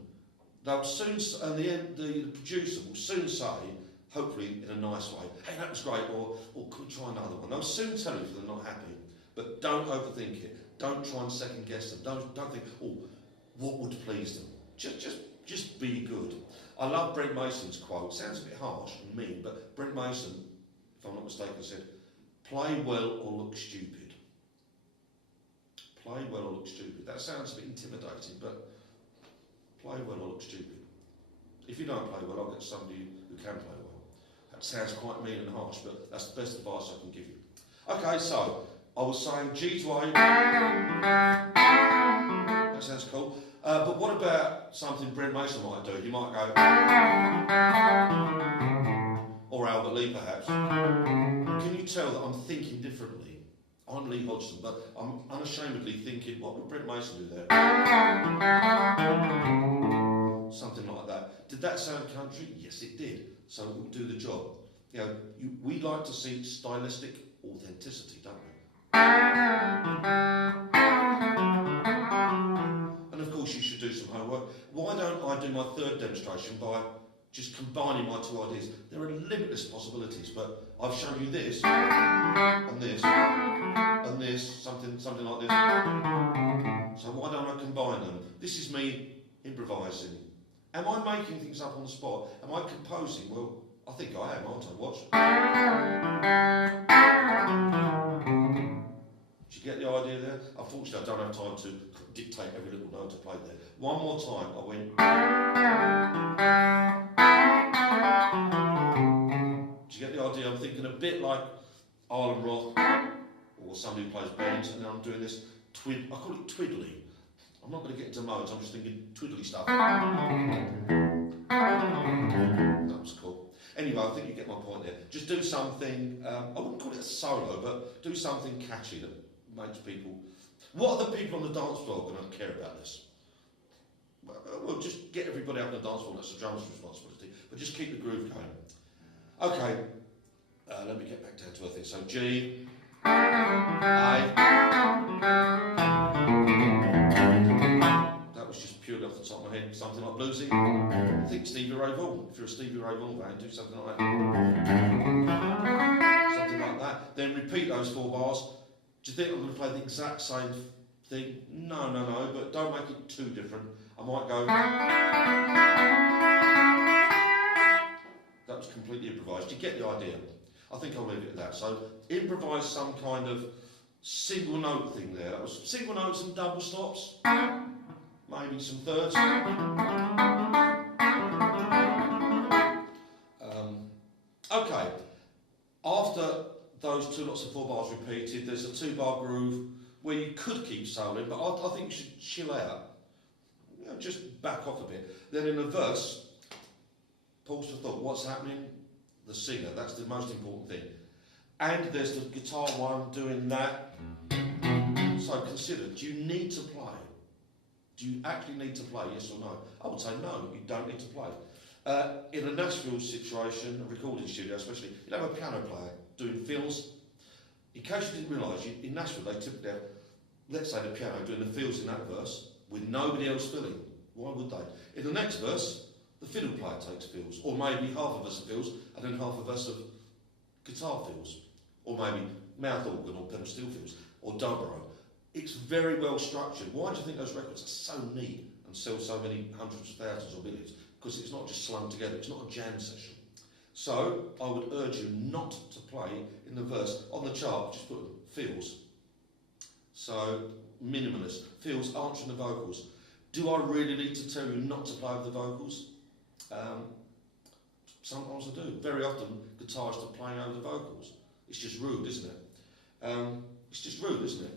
They'll soon, and the producer will soon say, hopefully in a nice way, hey, that was great, or could we try another one? They'll soon tell you if they're not happy. But don't overthink it. Don't try and second guess them. Don't think, oh, what would please them? Just be good. I love Brent Mason's quote. Sounds a bit harsh and mean, but Brent Mason, if I'm not mistaken, said, play well or look stupid. Play well or look stupid. That sounds a bit intimidating, but play well or look stupid. If you don't play well, I'll get somebody who can play well. That sounds quite mean and harsh, but that's the best advice I can give you. Okay, so I was saying G to A. That sounds cool. But what about something Brent Mason might do? He might go, or Albert Lee perhaps. Can you tell that I'm thinking differently? I'm Lee Hodgson, but I'm unashamedly thinking, what would Brent Mason do there? Something like that. Did that sound country? Yes, it did. So it will do the job. We like to see stylistic authenticity, don't we? And of course you should do some homework. Why don't I do my 3rd demonstration by just combining my 2 ideas? There are limitless possibilities, but I've shown you this, and this, and this, something like this. So why don't I combine them? This is me improvising. Am I making things up on the spot? Am I composing? Well, I think I am, aren't I? Watch. Do you get the idea there? Unfortunately, I don't have time to dictate every little note to play there. One more time, I went. Do you get the idea? I'm thinking a bit like Ireland Rock or somebody who plays bands, and then I'm doing this I call it twiddly. I'm not going to get into modes, I'm just thinking twiddly stuff. That was cool. Anyway, I think you get my point there. Just do something, I wouldn't call it a solo, but do something catchy that makes people... What are the people on the dance floor going to care about this? Well, just get everybody up on the dance floor, that's the drummer's responsibility, but just keep the groove going. Okay, let me get back down to earth here. So G, A, that was just purely off the top of my head, something like bluesy. I think Stevie Ray Vaughan, if you're a Stevie Ray Vaughan fan, do something like that. Something like that. Then repeat those 4 bars. Do you think I'm going to play the exact same thing? No, but don't make it too different. I might go... That was completely improvised. You get the idea. I think I'll leave it at that. So improvise some kind of single note thing there. That was single notes and double stops. Maybe some thirds. Okay. After those 2 lots of 4 bars repeated, there's a 2-bar groove where you could keep soloing, but I think you should chill out. You know, just back off a bit. Then in the verse, pause for thought. What's happening? The singer. That's the most important thing. And there's the guitar one doing that. So consider, do you need to play? Do you actually need to play, yes or no? I would say no, you don't need to play. In a Nashville situation, a recording studio especially, you'd have a piano player doing fills. In case you didn't realise, in Nashville they typically have, let's say the piano doing the fills in that verse with nobody else filling. Why would they? In the next verse, the fiddle player takes fills, or maybe half a verse of fills and then half a verse of guitar fills, or maybe mouth organ or pedal steel fills, or dobro. It's very well structured. Why do you think those records are so neat and sell so many hundreds of thousands or millions? Because it's not just slung together, it's not a jam session. So I would urge you not to play in the verse. On the chart, just put fills. So minimalist, fills answering the vocals. Do I really need to tell you not to play with the vocals? Sometimes I do. Very often, guitarists are playing over the vocals. It's just rude, isn't it? It's just rude, isn't it?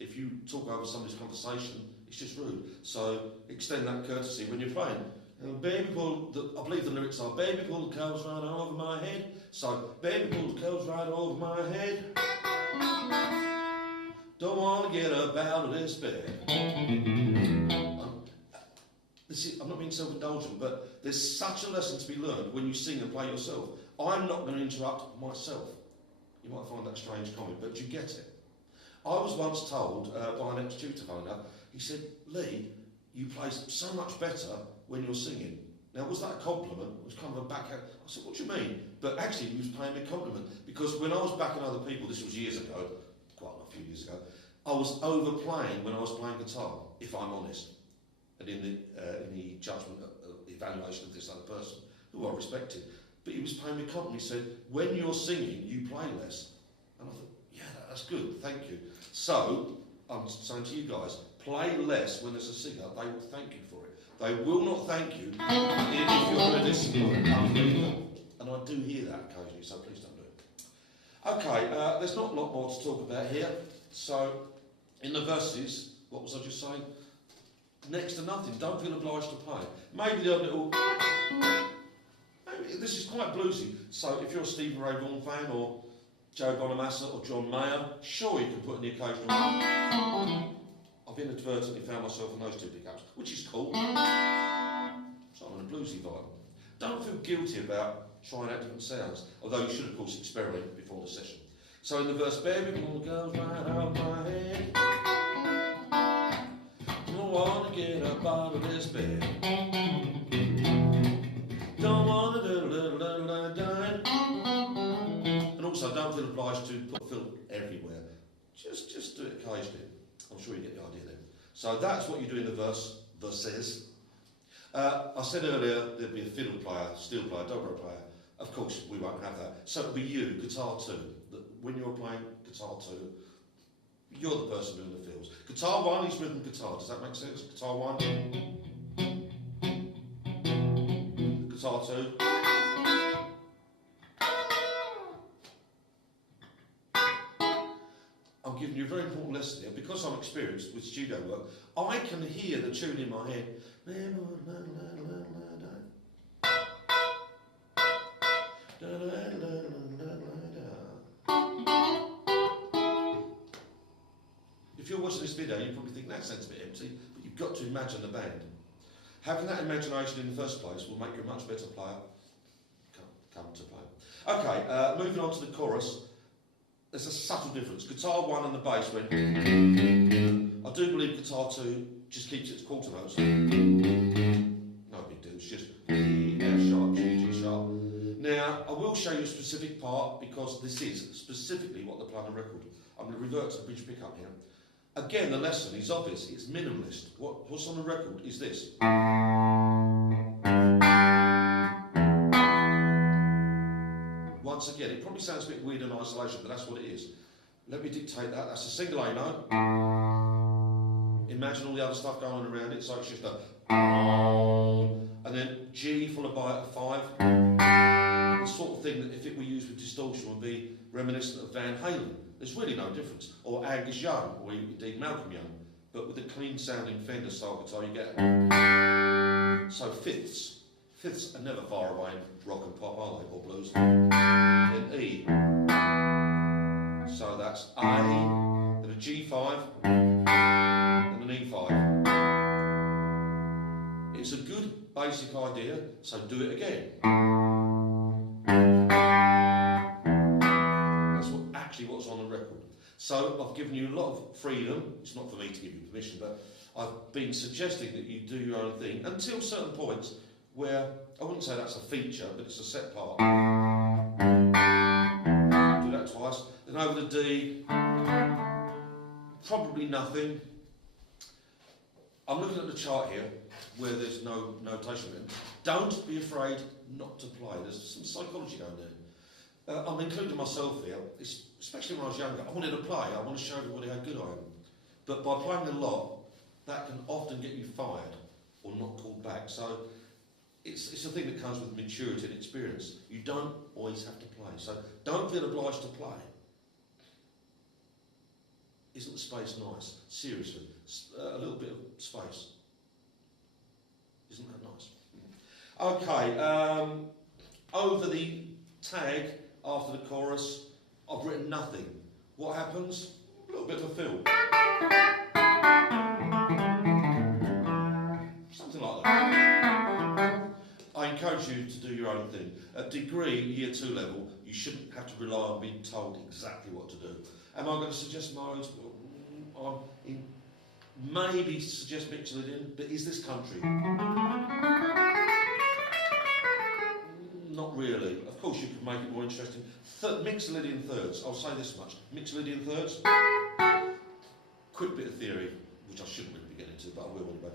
If you talk over somebody's conversation, it's just rude. So extend that courtesy when you're playing. Baby pull, I believe the lyrics are, baby pull the covers right over my head. So, baby pull the covers right over my head. Don't want to get up out of this bed. I'm not being self-indulgent, but there's such a lesson to be learned when you sing and play yourself. I'm not going to interrupt myself. You might find that a strange comment, but you get it. I was once told by an ex-tutor owner, he said, Lee, you play so much better when you're singing. Now, was that a compliment? It was kind of a backhand. I said, what do you mean? But actually, he was paying me a compliment, because when I was backing other people, this was years ago, quite a few years ago, I was overplaying when I was playing guitar, if I'm honest. And in the judgment, evaluation of this other person, who I respected. But he was paying me a compliment. He said, when you're singing, you play less. And I thought, yeah, that's good, thank you. So, I'm saying to you guys, play less when there's a singer. They will thank you for it. They will not thank you if you're going to listen to it. And I do hear that occasionally, so please don't do it. Okay, there's not a lot more to talk about here. So, in the verses, what was I just saying? Next to nothing. Don't feel obliged to play. Maybe the odd little... Maybe this is quite bluesy. So if you're a Stevie Ray Vaughan fan, or Joe Bonamassa, or John Mayer, sure you can put in the occasional... I've inadvertently found myself on those 2 pickups, which is cool. So I'm on a bluesy vibe. Don't feel guilty about trying out different sounds, although you should, of course, experiment before the session. So in the verse, baby, all goes right out my head. Don't want to get up out of this bed. Don't want to do a little dying. And also, don't feel obliged to put fill everywhere. Just do it occasionally. I'm sure you get the idea then. So that's what you do in the verses. I said earlier there'd be a fiddle player, steel player, dobro player, Of course, we won't have that. So it'll be you, guitar 2. When you're playing guitar 2, you're the person doing the fills. Guitar 1 is rhythm guitar. Does that make sense? Guitar 1. Guitar 2. I'm giving you a very important lesson here. Because I'm experienced with studio work, I can hear the tune in my head. If you're watching this video, you probably think that sounds a bit empty, but you've got to imagine the band. Having that imagination in the first place will make you a much better player. Come to play. Okay, moving on to the chorus. There's a subtle difference. Guitar 1 and the bass went. I do believe guitar 2 just keeps its quarter notes. No big deal, it's just E, F sharp, G, G sharp. Now, I will show you a specific part because this is specifically what they play on the record. I'm going to revert to the bridge pickup here. Again, the lesson is obvious, it's minimalist. What's on the record is this. Once again, it probably sounds a bit weird in isolation, but that's what it is. Let me dictate that. That's a single A note. Imagine all the other stuff going on around it, so it's just a and then G followed by a 5. The sort of thing that if it were used with distortion would be reminiscent of Van Halen. There's really no difference. Or Angus Young, or indeed Malcolm Young. But with a clean sounding Fender style guitar you get so fifths. Fifths are never far away in rock and pop, are they, or blues? Then E. So that's A, then a G5, and an E5. It's a good basic idea, so do it again. That's actually what's on the record. So I've given you a lot of freedom. It's not for me to give you permission, but I've been suggesting that you do your own thing until certain points where, I wouldn't say that's a feature, but it's a set part. Do that twice. Then over the D, probably nothing. I'm looking at the chart here, where there's no notation written. Don't be afraid not to play. There's some psychology going there. I'm including myself here, especially when I was younger. I wanted to play, I want to show everybody how good I am. But by playing a lot, that can often get you fired or not called back. So it's a thing that comes with maturity and experience. You don't always have to play. So don't feel obliged to play. Isn't the space nice? Seriously, a little bit of space. Isn't that nice? Okay, over the tag after the chorus, I've written nothing. What happens? A little bit of a fill. Something like that. I encourage you to do your own thing. At degree, year 2 level, you shouldn't have to rely on being told exactly what to do. Am I going to suggest modes? Maybe suggest mixing it in, but is this country? Not really. Of course you could make it more interesting. Mixolydian thirds, I'll say this much. Mixolydian thirds, quick bit of theory, which I shouldn't really be getting into, but I will anyway.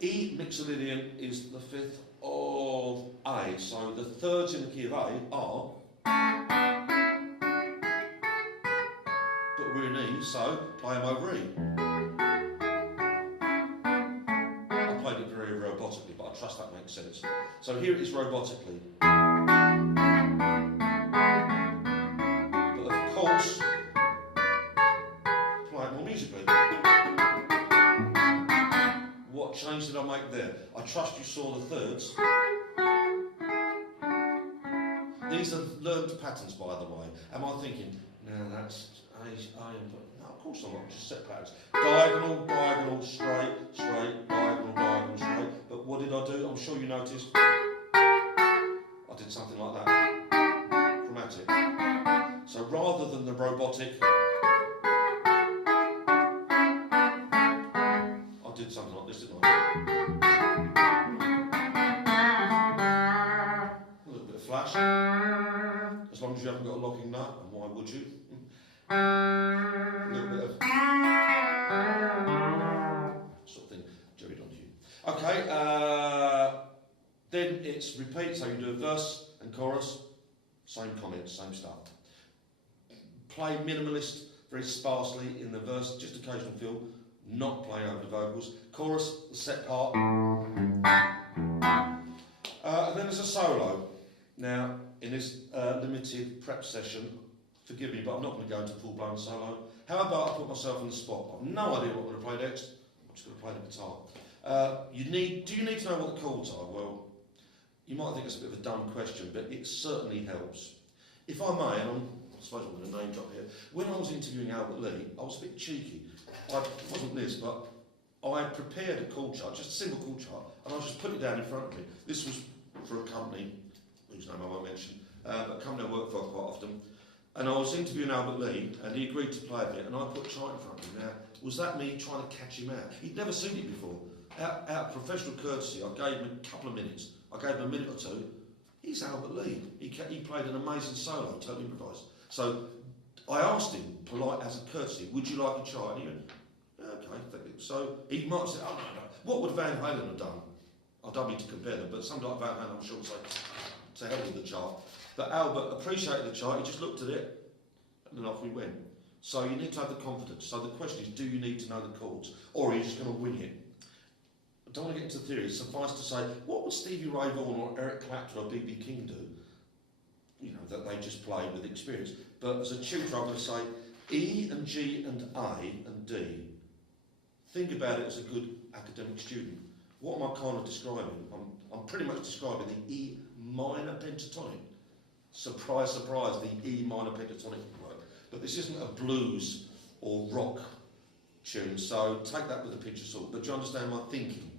E mixolydian is the 5th of A, so the thirds in the key of A are, but we're in E, so play them over E. I played it very robotically, but I trust that makes sense. So here it is robotically. But of course, play it more musically. What change did I make there? I trust you saw the thirds. These are learned patterns, by the way. Am I thinking, no, that's A, no, of course I'm not, just set patterns. Diagonal, diagonal, straight, straight, diagonal, diagonal, straight. But what did I do? I'm sure you noticed. I did something like that. Chromatic. So rather than the robotic, I did something like this, didn't I? A little bit of flash. As long as you haven't got a locking nut, and why would you? A little bit of sort of thing, jerried onto you. Okay, then it's repeat, so you do a verse and And chorus, same comments, same stuff. Play minimalist, very sparsely in the verse, just occasional fill, not playing over the vocals. Chorus, the set part. And then there's a solo. Now, in this limited prep session, forgive me, but I'm not going to go into full-blown solo. How about I put myself on the spot? I've no idea what I'm going to play next. I'm just going to play the guitar. Do you need to know what the chords are? Well, you might think it's a bit of a dumb question, but it certainly helps. If I may, and I suppose I'm going to name drop here, when I was interviewing Albert Lee, I was a bit cheeky. It wasn't this, but I prepared a chord chart, just a simple chord chart, and I just put it down in front of me. This was for a company, whose name I won't mention, a company I work for quite often. And I was interviewing Albert Lee, and he agreed to play a bit, and I put a chart in front of him. Now, was that me trying to catch him out? He'd never seen it before. Out of professional courtesy, I gave him a couple of minutes. I gave him a minute or two. He's Albert Lee. He played an amazing solo, totally improvised. So I asked him, polite as a courtesy, would you like a chart? And he went, yeah, okay, thank you. So he might have said, oh no. What would Van Halen have done? I don't mean to compare them, but somebody like Van Halen, I'm sure, would say, to hell with the chart. But Albert appreciated the chart, he just looked at it, and then off we went. So you need to have the confidence. So the question is, do you need to know the chords? Or are you just going to wing it? I don't want to get into theory. Suffice to say, what would Stevie Ray Vaughan or Eric Clapton or B.B. King do? You know, that they just play with experience. But as a tutor, I'm going to say E and G and A and D. Think about it as a good academic student. What am I kind of describing? I'm pretty much describing the E minor pentatonic. Surprise, surprise, the E minor pentatonic work. But this isn't a blues or rock tune, so take that with a pinch of salt. But do you understand my thinking?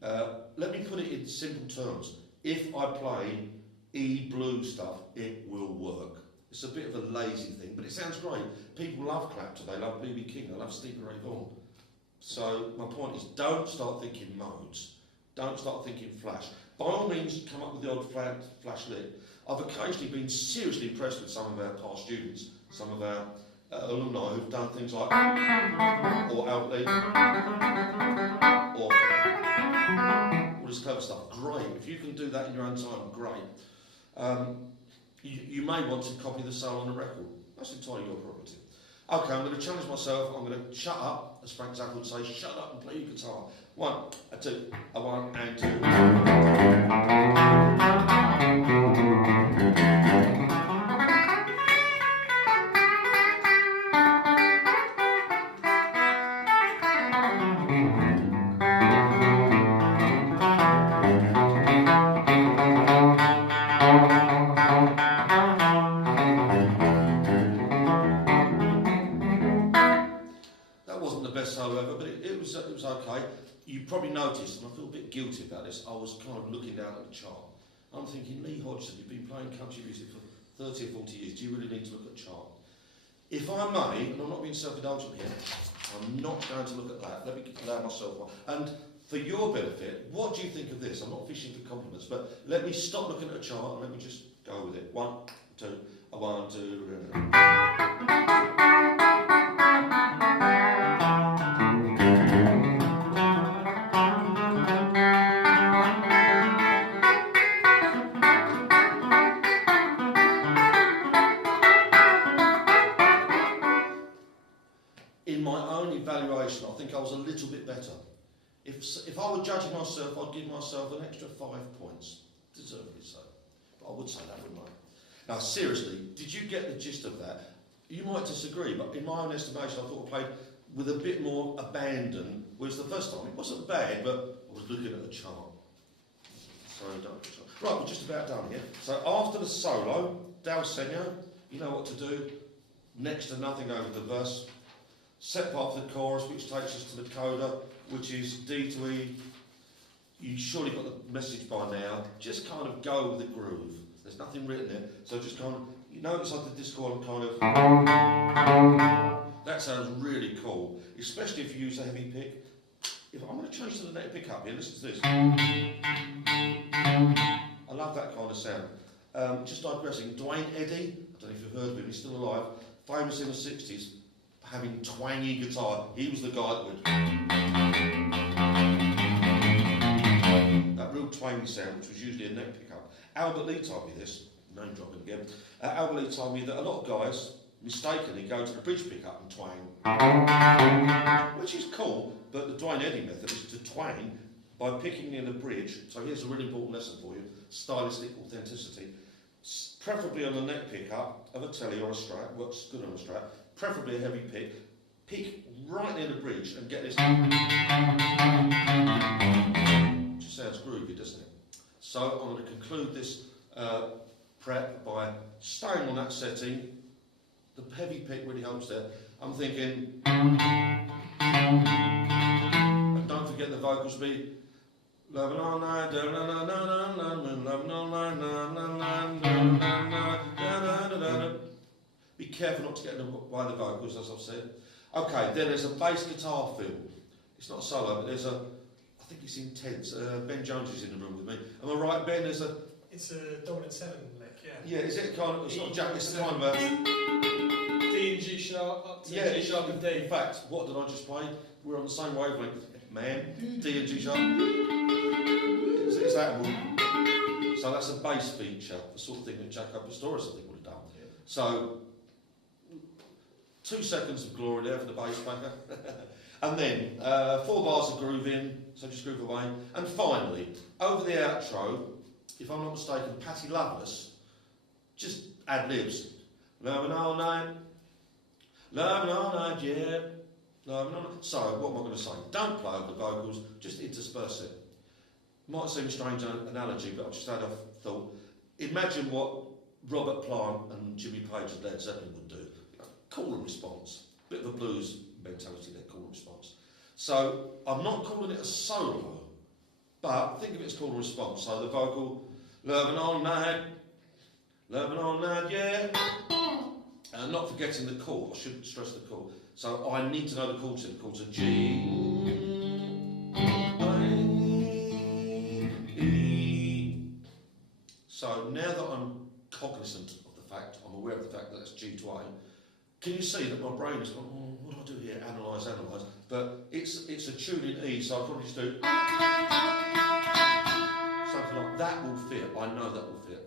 Let me put it in simple terms. If I play E blues stuff, it will work. It's a bit of a lazy thing, but it sounds great. People love Clapton, they love B.B. King, they love Stevie Ray Vaughan. So my point is, don't start thinking modes. Don't start thinking flash. By all means, come up with the odd flash lick. I've occasionally been seriously impressed with some of our past students, some of our alumni who've done things like, or Albert Lee, or all this clever stuff. Great. If you can do that in your own time, great. You may want to copy the solo on a record. That's entirely your prerogative. Okay, I'm going to challenge myself. I'm going to shut up, as Frank Zappa would say, shut up and play your guitar. 1, a 2, a 1 and 2. It was okay. You probably noticed, and I feel a bit guilty about this, I was kind of looking down at the chart. I'm thinking, Lee Hodgson, you've been playing country music for 30 or 40 years, do you really need to look at the chart? If I may, and I'm not being self-indulgent here, I'm not going to look at that. Let me allow myself one. And for your benefit, what do you think of this? I'm not fishing for compliments, but let me stop looking at a chart and let me just go with it. 1, 2, a 1, 2, in my own evaluation, I think I was a little bit better. If I were judging myself, I'd give myself an extra 5 points. Deservedly so. But I would say that, wouldn't I? Now, seriously, did you get the gist of that? You might disagree, but in my own estimation, I thought I played with a bit more abandon, whereas the first time it wasn't bad, but I was looking at the chart. So, right, we're just about done here. So, after the solo, Dal Segno, you know what to do. Next to nothing over the verse. Set part of the chorus, which takes us to the coda, which is D to E. You surely got the message by now. Just kind of go with the groove. There's nothing written there, so just kind of, you notice I did this chord kind of, that sounds really cool, especially if you use a heavy pick. If I'm going to change to the neck pick up here, listen to this. I love that kind of sound. Just digressing, Dwayne Eddy, I don't know if you've heard of him, he's still alive, famous in the 60s, having twangy guitar. He was the guy that would, that real twang twangy sound, which was usually a neck pickup. Albert Lee told me this, name dropping again. Albert Lee told me that a lot of guys mistakenly go to the bridge pickup and twang, which is cool, but the Dwayne Eddy method is to twang by picking in a bridge. So here's a really important lesson for you: stylistic authenticity. Preferably on a neck pickup of a telly or a Strat, works good on a Strat, preferably a heavy pick. Pick right near the bridge and get this. Which sounds groovy, doesn't it? So I'm going to conclude this prep by staying on that setting. The heavy pick really helps there. I'm thinking, and don't forget the vocals be Lovin All Night, Lovin All Night, be careful not to get in the way of the vocals, as I've said. Okay, then there's a bass guitar fill. It's not a solo, but there's a, I think it's intense. Ben Jones is in the room with me. Am I right, Ben? It's a dominant 7 lick, yeah. Yeah, is it kind of, it's not jack, it's kind of a D and G sharp up to yeah, G sharp and D. In fact, what did I just play? We're on the same wavelength, man. D and G sharp. Is that one? So that's a bass feature, the sort of thing that Jaco Pastorius, I think, would have done. Yeah. So 2 seconds of glory there for the bass backer. And then 4 bars of groove in, so just groove away. And finally, over the outro, if I'm not mistaken, Patty Loveless just ad-libs. Lovin' all night, yeah, lovin' all night. So what am I going to say? Don't play over the vocals, just intersperse it. Might seem a strange analogy, but I've just had a thought. Imagine what Robert Plant and Jimmy Page and Led Zeppelin would do. Call and response. Bit of a blues mentality there, call and response. So I'm not calling it a solo, but think of it as call and response. So the vocal, lovin' all night, yeah. And not forgetting the chord, I should stress the chord. So I need to know the chords. The chords are G, E. So now that I'm cognizant of the fact, I'm aware of the fact that it's G to A, can you see that my brain has gone, oh, what do I do here? Analyse. But it's a tune in E, so I'll probably just do something like that will fit. I know that will fit.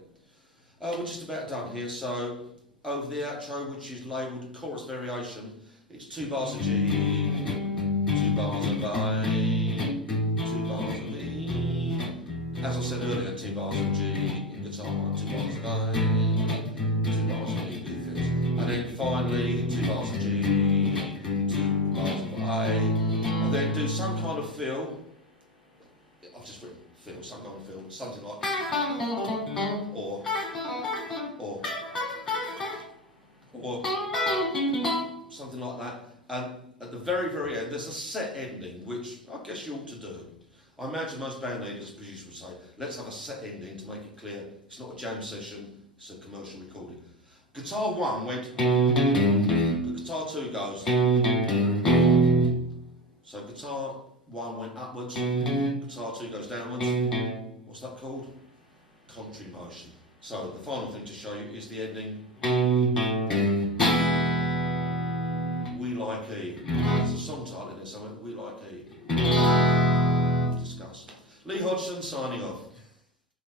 We're just about done here, so over the outro, which is labelled chorus variation, it's 2 bars of G, 2 bars of A, 2 bars of E. As I said earlier, 2 bars of G in guitar 1, 2 bars of A, 2 bars of E, and then finally 2 bars of G, 2 bars of A. I'll then do some kind of fill. I've just written fill, some kind of fill, something like or something like that, and at the very, very end there's a set ending, which I guess you ought to do. I imagine most band leaders, producers would say, let's have a set ending to make it clear it's not a jam session, it's a commercial recording. Guitar 1 went, but guitar 2 goes. So guitar 1 went upwards, guitar 2 goes downwards. What's that called? Contrary motion. So the final thing to show you is the ending. We Like E. There's a song title in it somewhere, We Like E. Discuss. Lee Hodgson signing off.